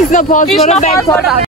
Krishna falls बाट back falls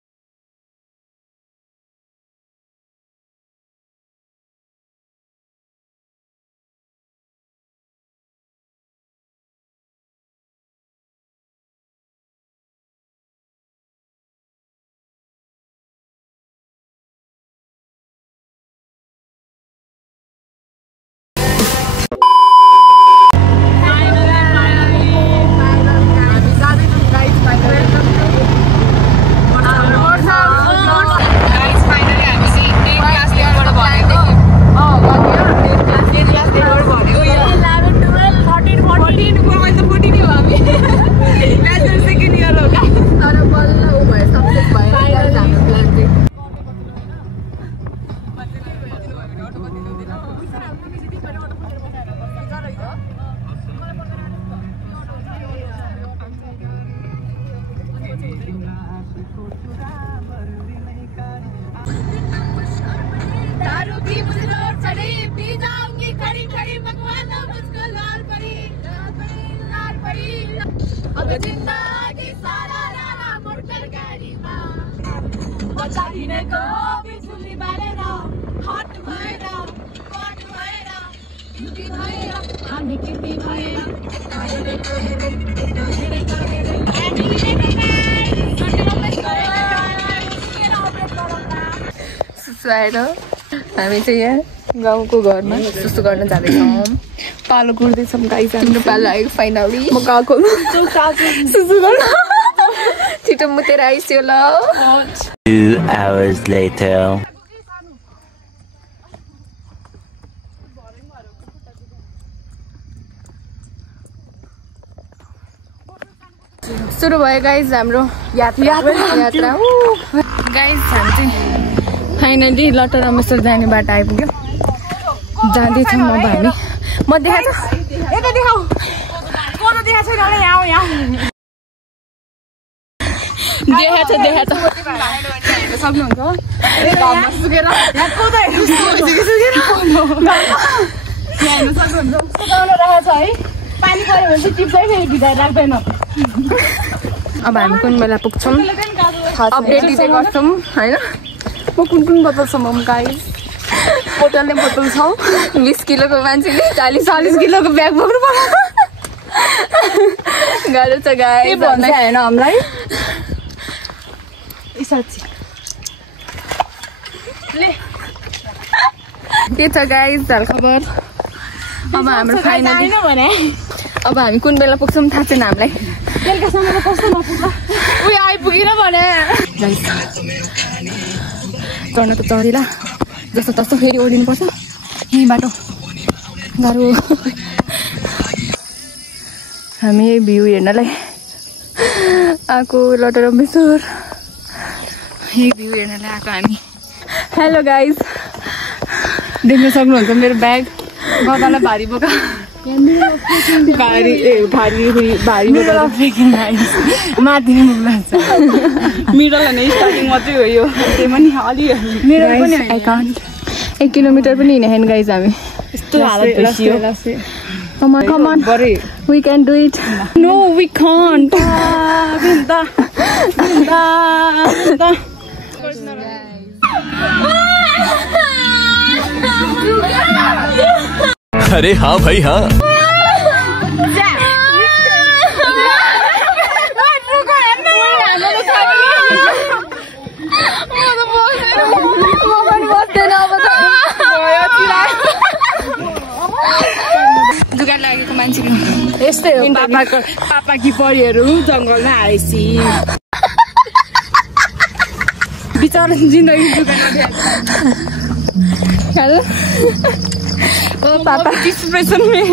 हामी चाहिँ यहाँ गाउँको घरमा सुसु गर्न जाँदैछौँ। पालो कुर्दैछौँ गाइस। तिम्रो पालो आयो फाइनली। म गएको सुसु गर्न छिटो मुतेर आइस्यो ल। 2 hours later. सुरु भयो गाइस हाम्रो यात्रा। गाइस हामी चाहिँ फाइनली लटर रमेश्वर जाने बाटो आइपुग्यो। जाँदैछौँ अब हामी। म देखाएको यता देखाऊ फोटो देखाएको छैन होला। यहाँ यहाँ देखाएको छ सक्नुहुन्छ। घाममा सुकेर यहाँ कोदो सुकेर यहाँ सक्नुहुन्छ। सुकाउन राखेको छ है। पानी पऱ्यो भने चाहिँ टिप्दै फेरि भिजाइ राख्दैन। अब हामी कुन बेला पुग्छौँ अपडेट दिँदै गर्छौँ होइन। म कुन बोतलसम्म गाइस बोतलले बोतल छ। 20 किलोको मान्छेले 40 किलोको ब्याग बोक्नु पर्छ। गाह्रो छ गाइस। भन्दै होइन हामीलाई के छ गाइस हाल खबर। अब हाम्रो फाइनली अब हामी कुन बेला पुग्छौँ थाहा छैन हामीलाई। बेलुकासम्म कस्तो नपुग्छ। उयो आइपुगेर भने चढ्न त चढेला जस्तो तस्तो फेरि ओर्लिनुपर्छ। यही बाटो गाह्रो। हामी यही भ्यू हेर्नलाई आएको लटर रमेश्वर। यही भ्यू हेर्नलाई आएको हामी। हेलो गाइस देख्न सक्नुहुन्छ मेरो ब्याग गदालाई भारी बोका भारी माथि मिडल होइन स्टार्टिङ मात्रै हो यो। त्यो पनि अलि मेरो पनि 1 किलोमिटर पनि हिँडेन गाइस हामी। यस्तो हालत भइसक्यो। Come on, we can do it. No, we can't. अरे हाँ भाई हाँ। जुगाड लागेको मान्छेको यस्तै हो। पापाकी परिहरू जङ्गलमा आएपछि बिचरा जिन्दगी जुगाड हेलो पापा डिस्प्रेशन में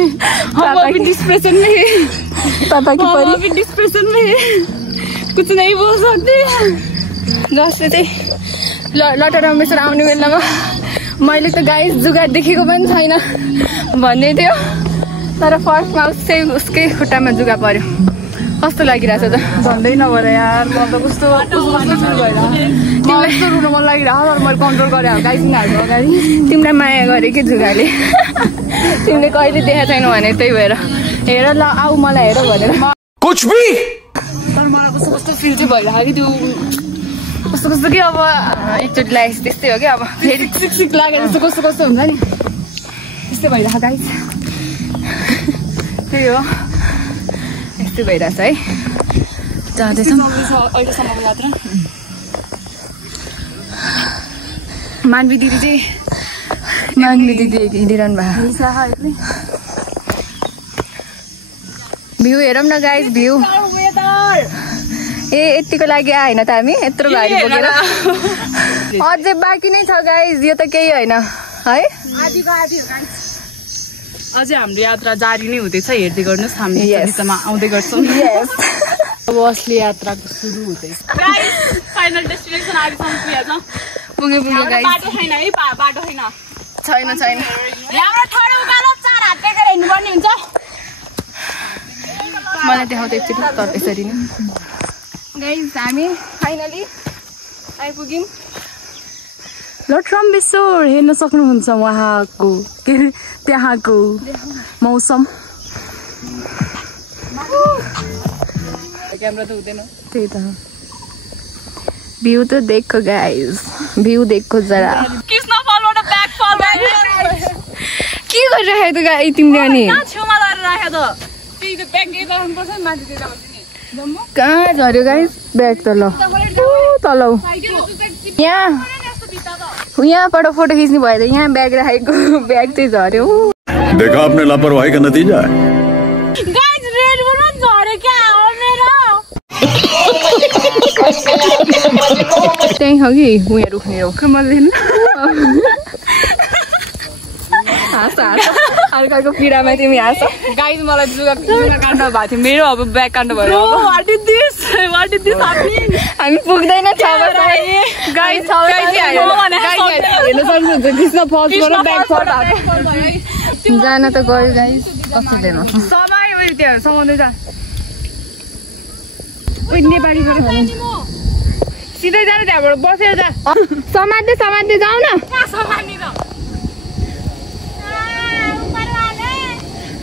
हम अभी डिस्प्रेशन में पापा की परी अभी डिस्प्रेशन में कुछ नहीं बोल सकते। जस्तै चाहिँ लटर रमेश्वर आउने बेलामा मैले त गाइस जुगाड देखेको पनि छैन भन्दै थियो। तर फर्स्टमा उसकै खुट्टामा जुगा पर्यो। कस्तो लागिरहेछ त भन्दै नभएर यार। म त कस्तो सुरु भइरहेको मलाई यस्तो रुन मन लागिरहेको। तर मैले कन्ट्रोल गरेँ गाइस यिनीहरूको अगाडि। तिमीलाई माया गरेँ कि जुगाले। तिमीले कहिले देखाएको छैन भने त्यही भएर हेर ल आऊ मलाई हेर भनेर। कुछ भी तर मलाई कस्तो कस्तो फिल चाहिँ भइरहेको कि त्यो कस्तो कस्तो कि अब एकचोटि लागेपछि त्यस्तै हो कि अब फेरि सिक लागेर जस्तो कस्तो कस्तो हुन्छ नि त्यस्तै भइरहेको गाइस त्यही हो यस्तै भइरहेछ है जाँदैछौँ अहिलेसम्मको यात्रा मानवी दिदी चाहिँ मानवी दिदी हिँडिरहनु भएको भ्यू हेरौँ न गाइस भ्यू ए यतिको लागि आएन त हामी यत्रो भारी बोकेर अझै बाँकी नै छ गाइस यो त केही होइन है अझै हाम्रो यात्रा जारी नै हुँदैछ हेर्दै गर्नुहोस् हामी बिचमा आउँदै गर्छौँ अब असली यात्राको सुरु हुँदैछ गाइस फाइनल डेस्टिनेसन आइसक्यो पुग्यो गाइस बाटो छैन है बाटो छैन छैन हाम्रो ठडो उकालो 4 हात टेकेर हिँड्नुपर्ने हुन्छ मलाई देखाउँदै एकचोटि तर यसरी नै गाइस हामी फाइनली आइपुग्यौँ लटरम्बेश्वर हेर्न सक्नुहुन्छ उहाँको के त्यहाँको मौसम क्यामेरा त हुँदैन त्यही त भ्यू त देखो गाइस भ्यू देखो जरा कृष्ण फलबाट ब्याक फल के गरिरहेको त गाई तिमीले अनि छेउमा लगाएर राखे त त्यही त ब्याक गर्नुपर्छ नि माथि त्यता कहाँ झऱ्यो गाइस ब्याग त ल तल यहाँबाट फोटो खिच्नु भयो त यहाँ ब्याग राखेको ब्याग चाहिँ झऱ्यो देखा आपने लापरवाही का नतीजा है गाइस रेड बुलमा झरे क्या हो मेरो त्यही हो कि उहाँ रुख्ने हो अर्काको पीडामा तिमी हाँस गाइस मलाई जुगा काट्नु भएको थियो मेरो अब ब्याग काट्नु भयो व्हाट इज दिस ह्यापनिङ हामी पुग्दैन छ गाइस हेर्न सक्नुहुन्छ कृष्ण फल्सबाट ब्याग फल जान त गयो गाइस समय उयो त्यो समाउँदै जा उयो नेपालीबाट सिधै जानु त्यहाँबाट बसेर जा समात्दै जाऊ न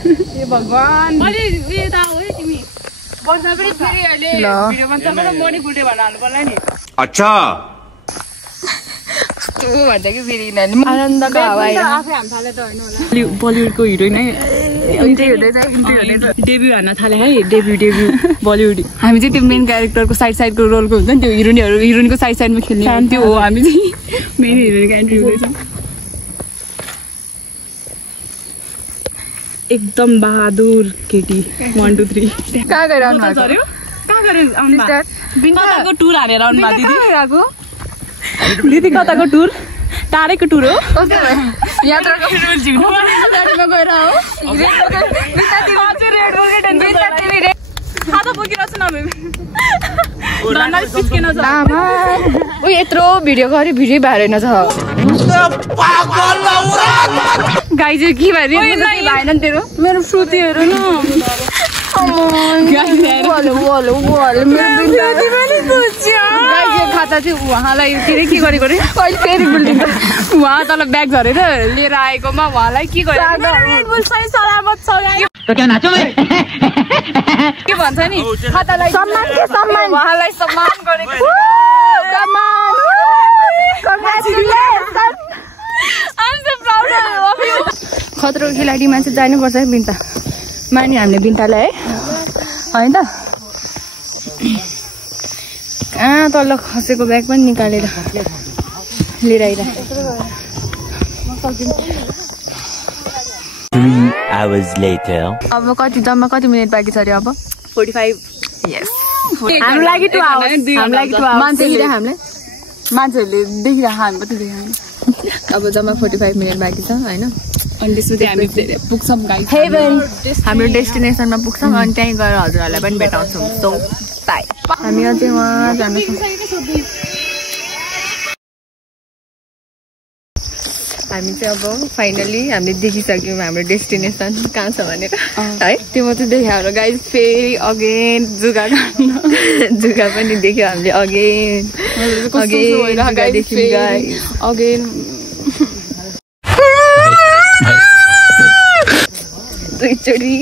ए भगवान अलि उयो त हो है तिमी बस्दा पनि फेरि अहिले भिडियो बन्छ म मनी फुटे भनेर हाल्नु पर्ला नि अच्छा त्यो भन्छ कि फेरि यिनीहरूले आनन्दको हावा आफै हान्न थाले त होइन होला बलिउडको हिरोइन है इन्ट्री हुँदैछ डेब्यू हान्न थाले है डेब्यू बलिउड हामी चाहिँ त्यो मेन क्यारेक्टरको साइडको रोलको हुन्छ नि त्यो हिरोइनको साइडमा खेल्ने त्यो हो हामी चाहिँ मेन हिरोइनको एन्ट्री हुँदैछ एकदम बहादुर केटी 1 2 3 कहाँ गएर आउनु झऱ्यो कहाँ गएर आउनु कताको टुर हानेर आउनु भएको दिदी कताको टुर टाढेको टुर हो यात्राको गाडीमा गएर हो खाता बोकिरहेको छु यत्रो भिडियो गऱ्यो भिडियो भएन छ गाई चाहिँ के भएन तेरो मेरो श्रुतिहरू न खाता चाहिँ उहाँलाई के गरेको रे अहिले फेरि उहाँ तल ब्याग झरेर लिएर आएकोमा उहाँलाई के गरेको के भन्छ नि खातालाई उहाँलाई सम्मान गरेको खतरो खेलाडीमा चाहिँ जानुपर्छ है बिन्ता मानि हामीले बिन्तालाई है होइन त कहाँ तल खसेको ब्याग पनि निकालेर लिएर आइरहेको 3 hours later अब जम्मा कति मिनट बाँकी छ अरे अब 45 यस हाम्रो लागि 2 आवर्स मान्छेहरूले देखिरहेको हामी मात्रै देखाएन अब जम्मा 45 मिनट बाँकी छ होइन अनि त्यसपछि हामी पुग्छौँ गाइस हाम्रो डेस्टिनेसनमा पुग्छौँ अनि त्यहीँ गएर हजुरहरूलाई पनि भेटाउँछौँ सो बाई हामी अझै वहाँ जान्छौँ हामी चाहिँ अब फाइनली हामीले देखिसक्यौँ हाम्रो डेस्टिनेसन कहाँ छ भनेर है त्यो मात्रै देख्यो हाम्रो गाइस फेरि अगेन जुगा पनि देख्यो हामीले अगेन दुईचोटि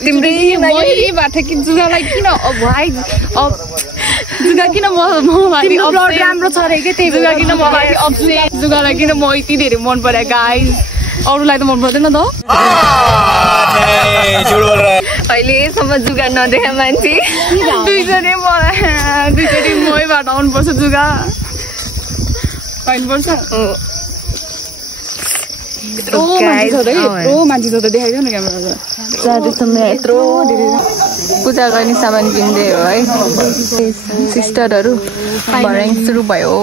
तिम्रै बाटो कि जुगालाई किन अब जुगा किन ममाथि राम्रो छ रे के त्यही जुगा किन ममाथि अब्सेट जुगालाई किन म यति धेरै मन पर्यो गाइस अरूलाई त मन पर्दैन त अहिलेसम्म जुगा नदेखा मान्छे दुईचोटि मैबाट आउनुपर्छ जुगा पाइनुपर्छ यत्रो मान्छे छ त देखाइदियो न क्यामेरा जाँदैसम्म यत्रो पूजा गर्ने सामान किन्दै हो है सिस्टरहरू भर्याङ सुरु भयो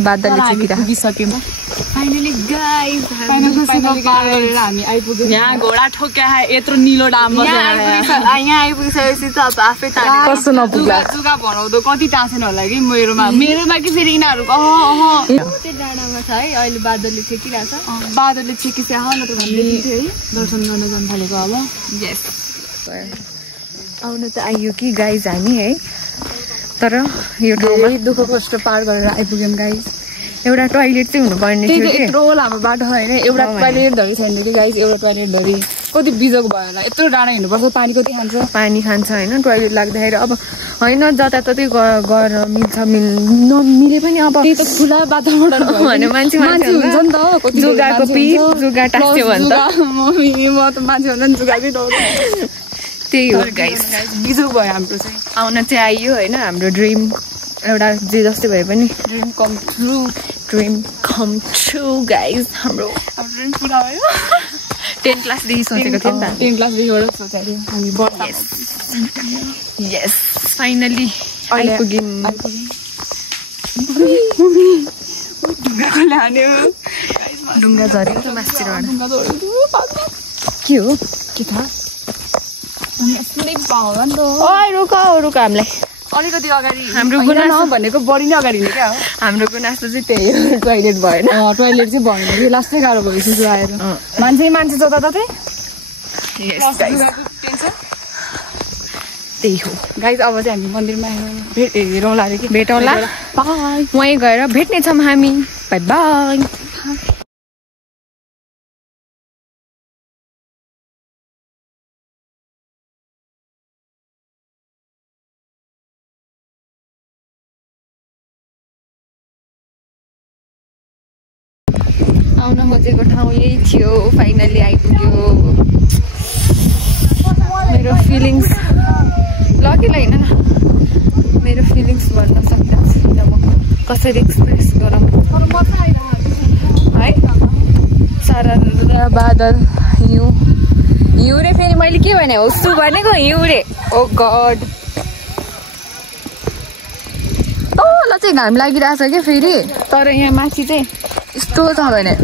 बादलले छेकिराखेको फाइनली गाइस हामी आइपुग्यौँ यहाँ घोडा ठोक्या यत्रो निलो डाम यहाँ आइपुगिसकेपछि त आफै कस्तो नपुग्ला जुगा भनाउँदो कति टाँसेन होला कि मेरोमा कि फेरि यिनीहरूको डाँडामा छ है अहिले बादलले छेकिरहेको छ बादलले छेकिसक्यो न त भन्दै थियो है दर्शन गर्न जानु थालेको अब यस आउनु त आइयो कि गाइज हामी है तर यो ठाउँमा दुःख कष्ट पार गरेर आइपुग्यौँ गाइज एउटा टोयलेट चाहिँ हुनुपर्ने थियो कि यत्रो लामो बाटो होइन एउटा टोयलेट धरी छैन कि गाइज एउटा टोयलेट धरी कति बिजोग भयो होला यत्रो डाँडा हिँड्नुपर्छ पानी कति खान्छ पानी खान्छ होइन टोयलेट लाग्दाखेरि अब होइन जताततै गएर मिल्छ नमिले पनि अब त्यही त खुला वातावरण भने मान्छे हुन्छ नि त जुगाको पिर जुगा टास्यो भने त म त मान्छे भन्दा नि जुगा चाहिँ डराउँछु त्यही हो गाइस बिजोग भयो हाम्रो चाहिँ आउन चाहिँ आइयो होइन हाम्रो ड्रिम एउटा जे जस्तै भए पनि ड्रिम कम ट्रु गाइस हाम्रो ड्रिम पुरा भयो 10 क्लासदेखि सोचेको थियो नि त 10 क्लासदेखिबाट सोचेको थियो हामी वर्षा यस फाइनली आइपुग्यौँ ढुङ्गाको ल्याउने ढुङ्गा झऱ्यो त मास्तिरबाट के हो के थाहा स्लिप भयो नि त रुक हामीलाई अलिकति अगाडि हाम्रो गुनासो भनेको बढी नै अगाडि हिँड्यो क्या हो हाम्रो गुनासो चाहिँ त्यही हो टोयलेट भएन टोयलेट चाहिँ भएन कि लास्टै गाह्रो भयो सुसु आएर मान्छे जताततै त्यही हो गाइस अब चाहिँ हामी मन्दिरमा हेरौँला अरे कि भेटौँला वहीँ गएर भेट्नेछौँ हामी बाई बाई आउन खोजेको ठाउँ यही थियो फाइनली आइपुग्यो मेरो फिलिङ्स लगिला होइन न मेरो फिलिङ्स भन्न सक्दिनँ म कसरी एक्सप्रेस गरौँ है सारा बादल हिउँ रे फेरि मैले के भने होस् भनेको हिउँ रे ओ गड तल चाहिँ घाम लागिरहेछ क्या फेरि तर यहाँ माथि चाहिँ यस्तो छ भने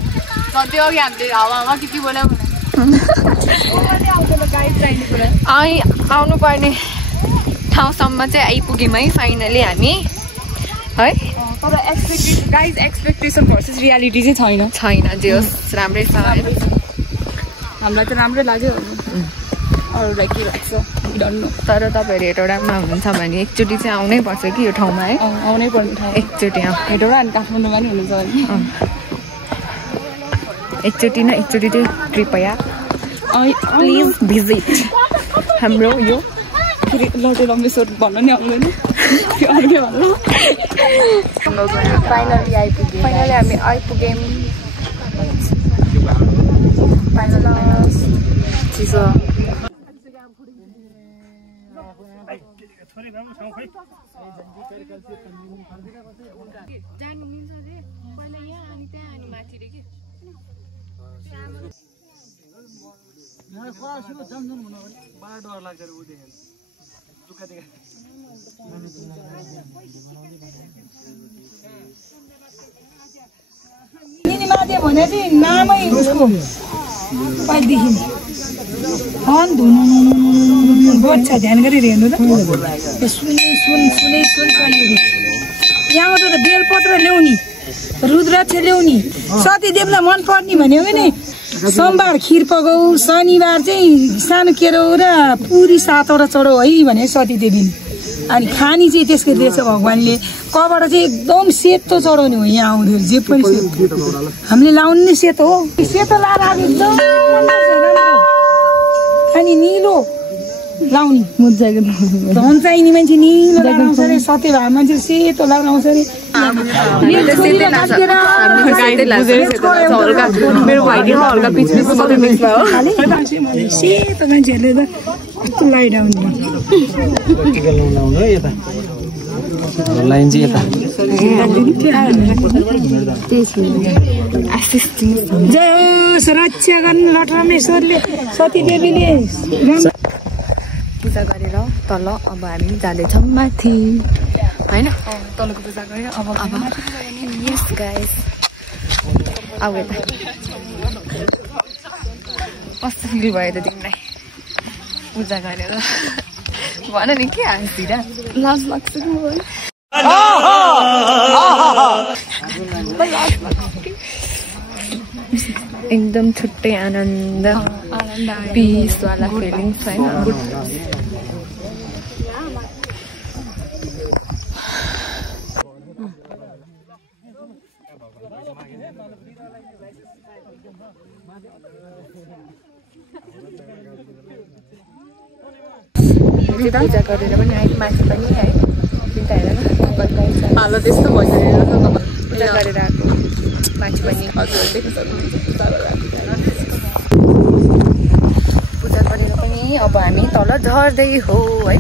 त्यो अघि हामीले हावामा के बोल्यो आउनु पर्ने ठाउँसम्म चाहिँ आइपुग्यौँ है फाइनली हामी है तर एक्सपेक्टेसन भर्सेस रियालिटी चाहिँ छैन जे होस् राम्रै छ हामीलाई त राम्रै लाग्यो अरूलाई के लाग्छ तर तपाईँहरू हेटौडामा हुनुहुन्छ भने एकचोटि चाहिँ आउनै पर्छ कि यो ठाउँमा है आउनै पर्ने ठाउँ एकचोटि हेटौडा अनि काठमाडौँमा नि हुनुहुन्छ भने एकचोटि चाहिँ कृपया प्लिज भिजिट हाम्रो यो फेरि लटे लम्बेश्वर भन्नु नि आउँदैन त्यो अर्कै भन्नु फाइनली हामी आइपुग्यौँ भने चाहिँ नामै उसको पहिलेदेखि फन धुनु बोल्छ ध्यान गरेर हेर्नु त सुनै यहाँबाट त बेलपत्र ल्याउने रुद्राक्ष ल्याउने सतीदेवलाई मन पर्ने भन्यो भने सोमबार खिर पकाऊ शनिबार चाहिँ सानो केरो र पुरी 7वटा चढाउ है भने सतीदेवीले अनि खानी चाहिँ त्यसको दिएछ भगवान्ले कबाट चाहिँ एकदम सेतो चढाउने हो यहाँ आउँदै जे पनि सेतो हामीले लाउने नि सेतो हो सेतो लाएर अब एकदम अनि निलो लाउने मुज्जाको धन चाहिने मान्छे निलो लगाउँछ अरे सत्य भए मान्छे सेतो लगाउँछ अरे मेरो भाइले हल्का पिच पिच सबै मिक्स भयो सेतो मान्छेहरूले त कस्तो लाइट आउने लाइन चाहिँ यता जय सुरक्षा गर्ने लटरमेश्वरले सती देवीले पूजा गरेर तल अब हामी जाँदैछौँ माथि होइन तलको पूजा गरेर अब यस गाइस अब यता कस्तो फिल भयो त तिमीलाई पूजा गरेर भन नि के हाँसिरा लाज लाग्छ कि मलाई एकदम छुट्टै आनन्द पिस वाला फिलिङ्स होइन पूजा गरेर पनि आयो माथि पनि है हालो त्यस्तो भइसकेर पूजा गरेर आएको माथि पनि पूजा गरेर पनि अब हामी तल झर्दै हो है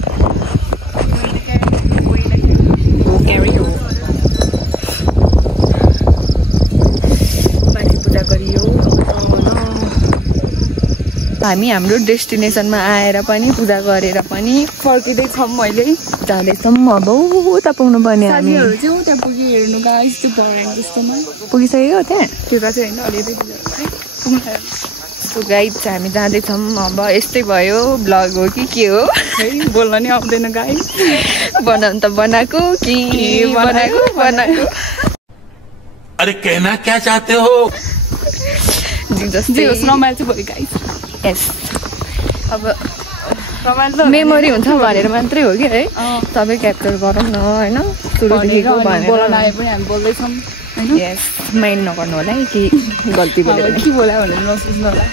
माथि पूजा गरियो हामी हाम्रो डेस्टिनेसनमा आएर पनि पूजा गरेर पनि फर्किँदैछौँ अहिले जाँदैछौँ अब उता पुग्नु पर्ने हामीहरू चाहिँ त्यहाँ पुग्यो हेर्नु गाइस त्यो भरेन जस्तोमा पुगिसकेको त्यहाँ त्यो चाहिँ होइन अलिअलि सो गाइस चाहिँ हामी जाँदैछौँ अब यस्तै भयो ब्लग हो कि के हो है बोल्न नि आउँदैन गाइस बनाउनु त बनाएको कि बनाएको अरे कहना क्या चाहते हो जस्तै रमाइलो चाहिँ भयो गाइस यस अब मेमोरी हुन्छ भनेर मात्रै हो कि है सबै क्याप्चर गरौँ न होइन सुरुदेखिको बोल्दैछौँ यस माइन्ड नगर्नु होला है कि गल्ती बोल्यो के बोल्यो भनेर नसोच्नु होला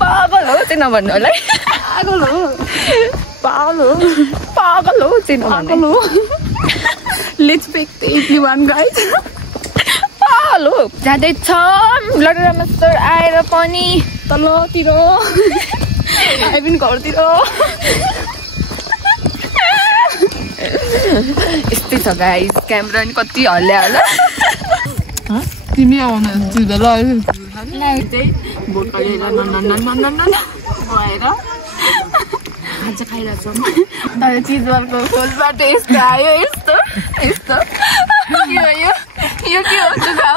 पागल हो चाहिँ नभन्नु होला है पागल हो चाहिँ नभन्नु let's pick the 81 guys hello जाँदैछौँ लटरमेश्वर आएर पनि तलतिर आए पनि घरतिर यस्तै छ गाइस क्यामेरा नि कति हल्ल्या होला तिमी आउनु बेला भएर आज खाइरहेछौँ तर चिजहरूको खोजबाट यस्तो आयो यस्तो यो के हो जुगा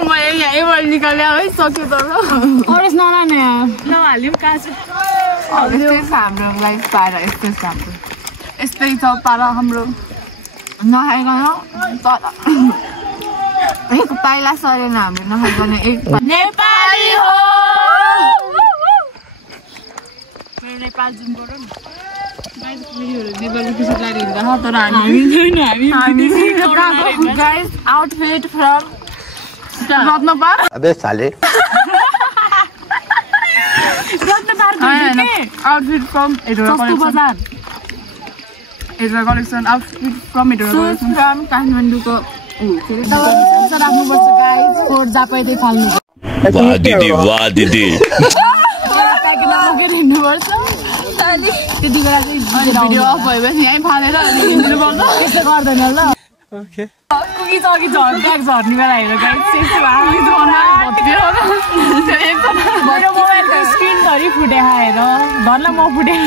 म यहीँबाट निकाले है सक्यो तर अरेस नलाने नहाल्यौँ कहाँ छ यस्तै छ हाम्रो लाइफ पारा यस्तै छ हाम्रो यस्तै छ पारा हाम्रो नखाइकन तर एक पाइला सरेन हाम्रो नखाइकन एक नेपाली हो नेपाल जुन पऱ्यो नि गाइस आउटफिट फ्रम रत्नपार अबे साले outfit from Adora collection outfit from Adora collection from काठमाडौँको राख्नुपर्छ गाइस कोट जापाइदै फाल्नु वाह दिदी हिँड्नुपर्छ त्यति बेला चाहिँ भिडियो अफ भएपछि यहीँ फालेर हिँड्नु पर्छ त्यस्तो गर्दैन ल कुकी चकी ब्याग झर्ने बेला हेरेर मेरो मोबाइलको स्क्रिन धरि फुटे खाएर धनलाई म फुटेर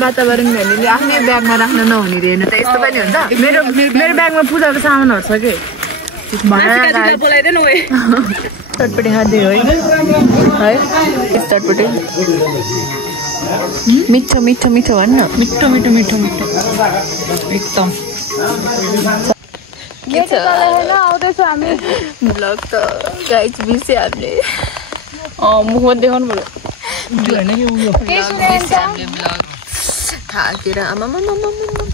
वातावरण हामीले आफ्नै ब्यागमा राख्न नहुने रे हेर्नु त यस्तो पनि हुन्छ मेरो ब्यागमा पूजाको सामानहरू छ कि चटपटे खाँदै हो है चटपटे मिठो मिठो मिठो भन्न मिठो मिठो मिठो मिठो एकदम आउँदैछ हामी ब्लग त गाइस बिर्से हामीले मुख देखाउनु पर्यो थाकेर आमा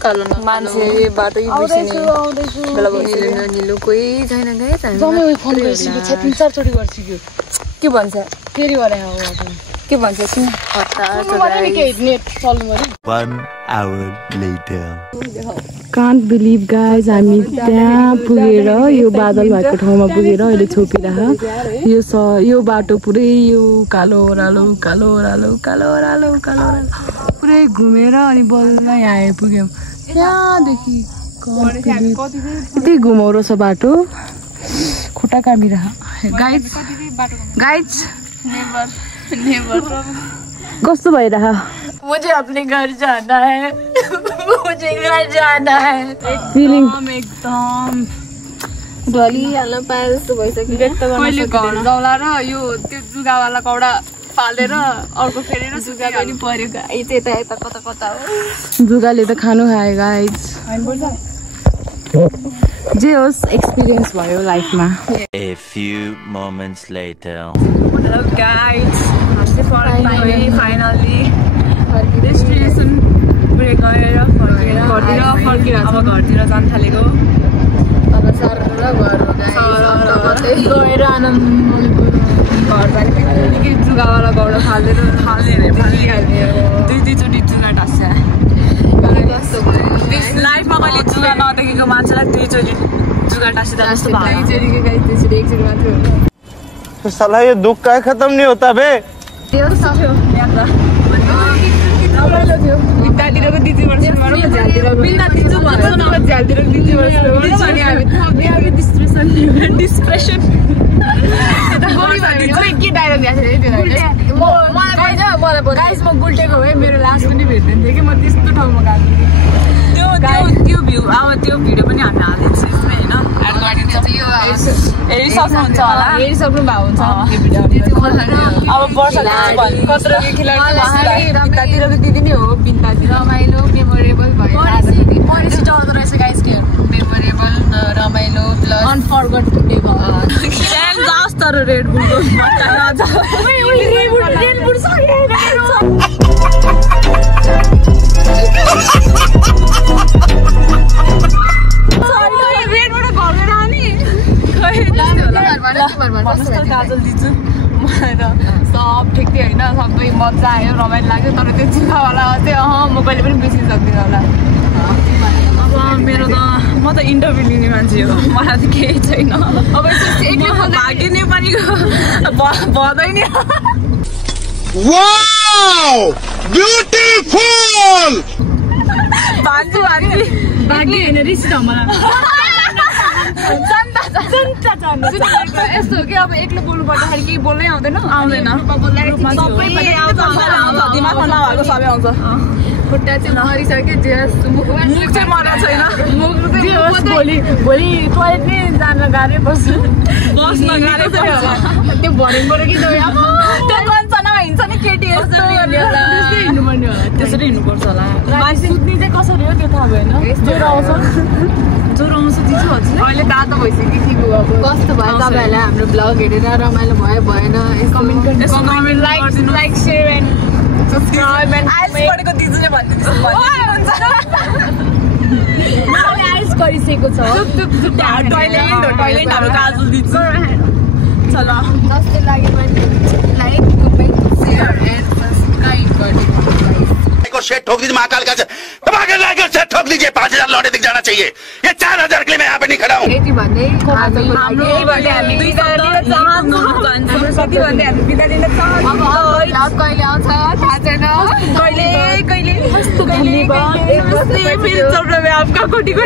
कालो मान्छे बाटो बेला निलो कोही छैन गाइस के भन्छ फेरि गरे के भन्छ सुन 1 hour later. Can't believe guys हामी त्यहाँ पुगेर यो बादल भएको ठाउँमा पुगेर अहिले छोपिरह यो बाटो पुरै यो कालो ओह्रालो पुरै घुमेर अनि बल्ल यहाँ आइपुग्यौँ त्यहाँदेखि यति घुमाउरो छ बाटो खुट्टा कामिरह गाइज कस्तो भइरह मुझे अपने घर जाना है मुझे घर जाना है फिलिङ एकदम ढलिहाल्न पाए जस्तो भइसक्यो कहिले घर जाउँला र यो त्यो जुगावाला कौडा फालेर अर्को फेरेर जुगा पनि पर्यो गाइस यता कता हो जुगाले त खानु खायो गाइज जे होस् एक्सपिरियन्स भयो लाइफमा A few moments later. Hello guys finally destination पुरै गएर फर्केर अब घरतिर जान थालेको गएर आनन्द घर जाने जुगावाला गौडा फालिहाल्ने दुईचोटि जुगा टाँस्छ लाइफमा कहिले जुगा नदेखेको मान्छेलाई दुईचोटि जुगा टाँसिँदा जस्तो तो साला ये दुख का खत्म नहीं होता बे म गुल्टेको भए मेरो लास्ट पनि भेट्दैन थियो कि म त्यस्तो ठाउँमा गएको त्यो भ्यू अब त्यो भिडियो पनि हामी हालिदिन्छु होइन हेरिसक्नुहुन्छ होला हेरिसक्नु भएको हुन्छ अब कत्रोको खेलाडीतिरको दिदी नै हो बिन्तातिर रमाइलो मेमोरेबल भयो मरेसी चलाउँदो रहेछ गाइस के मेमोरेबल रमाइलो प्लस अनफर्गटेबल तर रेड बुलको काजल दिन्छु मलाई त सब ठिक थियो होइन सबै मजा आयो रमाइलो लाग्यो तर त्यो जुगावाला चाहिँ म कहिले पनि बिर्सिन सक्दिनँ होला अब मेरो त म त इन्टरभ्यू लिने मान्छे हो मलाई त केही छैन अब भाग्य नेपालीको भदै नि भान्छु भाग्य होइन रिस मलाई यस्तो हो कि अब एक्लो बोल्नु पर्दाखेरि केही बोल्नै आउँदैन खुट्टा चाहिँ मरिसक्यो मुख चाहिँ मरेको छैन भोलि टोयलेट नै जान गाह्रै बस्नु त्यो भरेबाट कि त्यो कञ्चनामा हिँड्छ नि केटी यस्तो हिँड्नुपर्ने होला त्यसरी हिँड्नुपर्छ होला सुत्ने चाहिँ कसरी हो त्यो थाहा भएन ज्वरो आउँछ अहिले तातो भइसक्यो कस्तो भयो तपाईँहरूलाई हाम्रो ब्लग हेरेर रमाइलो भयो भएन like share and subscribe and आइसको दिजुले भनिदिन्छ आइस गरिसकेको छ टोयलेट हाम्रो काजल दिन्छ चलो जस्तै लाग्यो भने like comment share and subscribe गरिदिनु को शेड ठोक दीजिए महाकाल का टमाटर लाकर शेड ठोक दीजिए 5000 लौटे दिख जाना चाहिए ये 4000 के लिए मैं यहाँ पे नहीं खड़ा हूँ आपका कोटी को